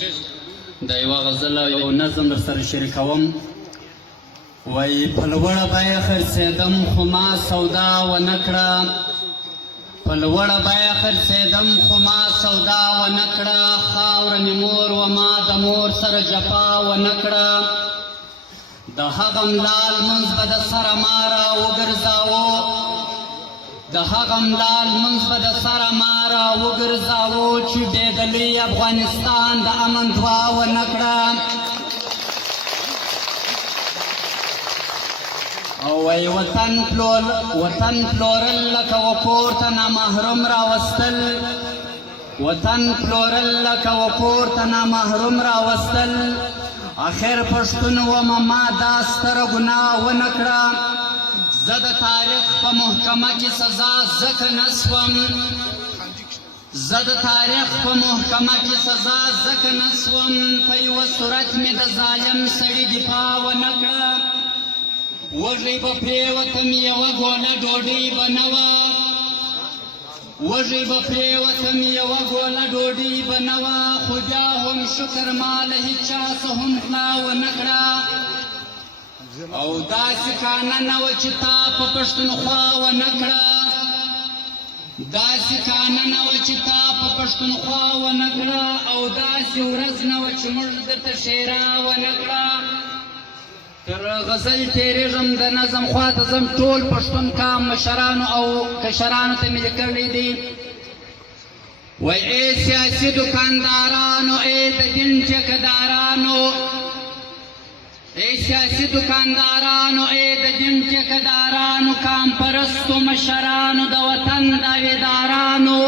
د یوه غزل او یو نظم درسره شریکوم. وایي په لوړه بیه خرڅېدم خو ما سودا ونه کړه، په لوړه بیه خرڅېدم خو ما سودا ونه کړه، خاوره مې مور وما د مور سره جفا ونه کړه، د هغه ملال منځ به د سره ما را وګرځاوه، د هغه ملال منځ به د سره ما را وګرځاوه چې ډېدلی افغانستان د امن دعا ونه کړه. او وی وطن پلورل لکه وپورته نامحرم راوستل، وطن پلورل لکه وپورته نامحرم راوستل، آخر پښتون ومه ما دا ستره ګناه ونه کړه، زه د تاریخ په محکمه کې سزا ځکه نه سوم، زه د تاریخ په محکمه کې سزا ځکه نه سوم، په یوه صورت مې د ظالم سړي دفاع ونه کړه، وږی به پرېوتم یوه ګوله ډوډۍ به نه وه، وږی به پرېوتم یوه ګوله ډوډۍ به نه وه، خو بیا هم شکر ما له هېچا څه هم غلا ونه کړه. او داسې کانه نه وه چې تا په پښتونخوا ونه کړه، داسې کانه نه وه چې تا په پښتونخوا ونه کړه، او داسې ورځ نه وه چې موږ درته ښېرا ونه کړه. تر غزل تېرېږم د نظم خواته ځم، ټول پښتون کام مشرانو او کشرانو ته مې لیکلی دی. وایي ای سیاسي دکاندارانو، ای د دین ټیکهدارانو، ای سیاسي دکاندارانو، ای د دین ټیکهدارانو، کام پرستو مشرانو، د وطن داویدارانو،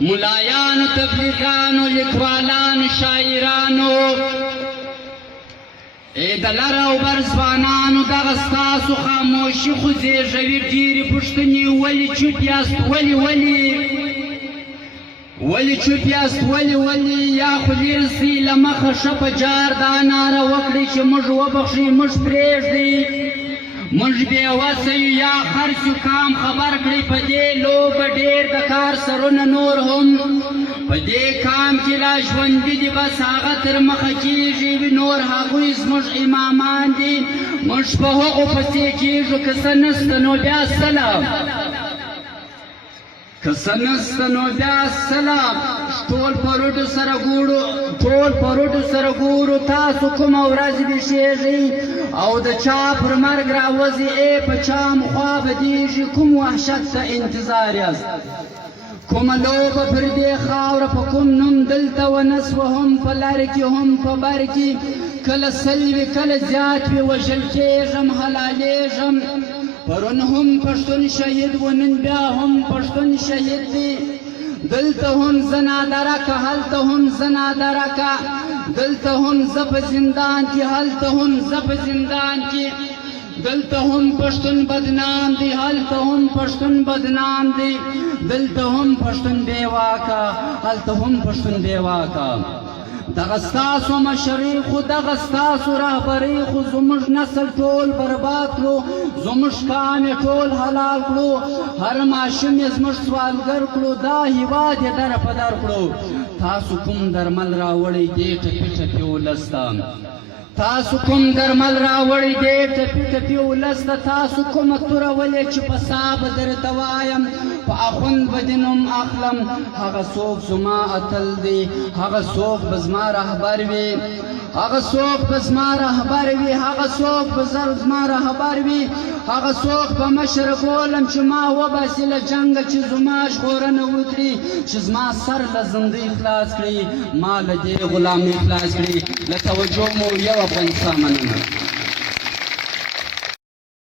ملایانو، تبلیغانو، لیکوالانو، شاعرانو، ای د لر او بر ځوانانو، دغه ستاسو خاموشي خو زیږوي ډېرې پوښتنې، ولې چوپ یاست، ولې چوپ یاست، ولې یا خو لېر سئ له مخه ښه په جار دا ناره وکړئ چې موږ وبخښئ، موږ پرېږدئ، موږ بې وسه یو یا خرڅ یو، کام خبر کړئ په دې لوبه ډېر د کار سرونه نور هم په دې کام کې لا ژوندي دي، بس هغه تر مخه کېږي، نور هغوی زموږ امامان دي، موږ په هغو پسې کېږو، که څه نسته نو بیا سلام، که څه نسته نو بیا سلام. ټول په روډو سره ګورو، تاسو کومه ورځ بېشېږئ او د چا پر مرګ راوځي، ای په چا مخوا بدېږي، کوم وحشت ته انتظار یاست، کومه لوبه پر دې خاوره په کوم نوم دلته ونه سوه، هم په لر کې هم په بر کې، کله سل وي کله زیات وي، وژل کېږم حلالېږم، پرون هم پښتون شهید و، نن بیا هم پښتون شهید دی، دلته هم زه نادرکه هلته هم زه نادرکه، دلته هم زه په زندان کې هلته هم زه په زندان کې، دلته هم پښتون بدنام دی هلته هم پښتون بدنام دی، دلته هم پښتون بې واکه هلته هم پښتون بې واکه. دغه ستاسو مشري خو دغه ستاسو رهبري خو زموږ نسل ټول برباد کړو، زموږ کام یې ټول حلال کړو، هر ماشوم یې زموږ سوالګر کړو، دا هېواد یې در په در کړو. تاسو کوم درمل راوړئ دې ټپي ټپي ولس ته، تاسو کوم درمل راوړئ دې ټپي ټپي ولس ته، تاسو کومه توره ولې چې په سا به درته وایم، په اخوند به دې نوم اخلم، هغه څوک زما اتل دی، هغه څوک به زما رهبر وي، هغه څوک به زما رهبر وي، هغه څوک به زما رهبر وي، هغه څوک به مشر بولم چې ما وباسي له جنګه، چې زما ژغورنه وکړي، چې زما سر له زندۍ خلاص کړي، ما له دې غلامۍ خلاص کړي. له توجه مو یو افغانستان مننه.